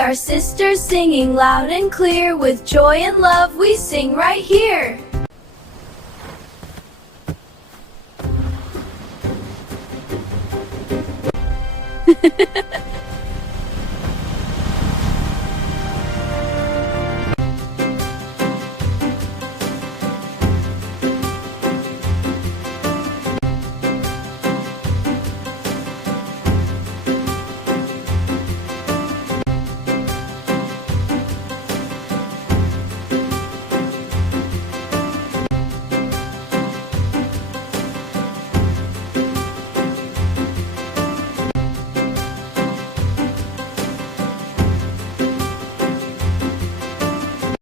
are sisters singing loud and clear. With joy and love we sing right here.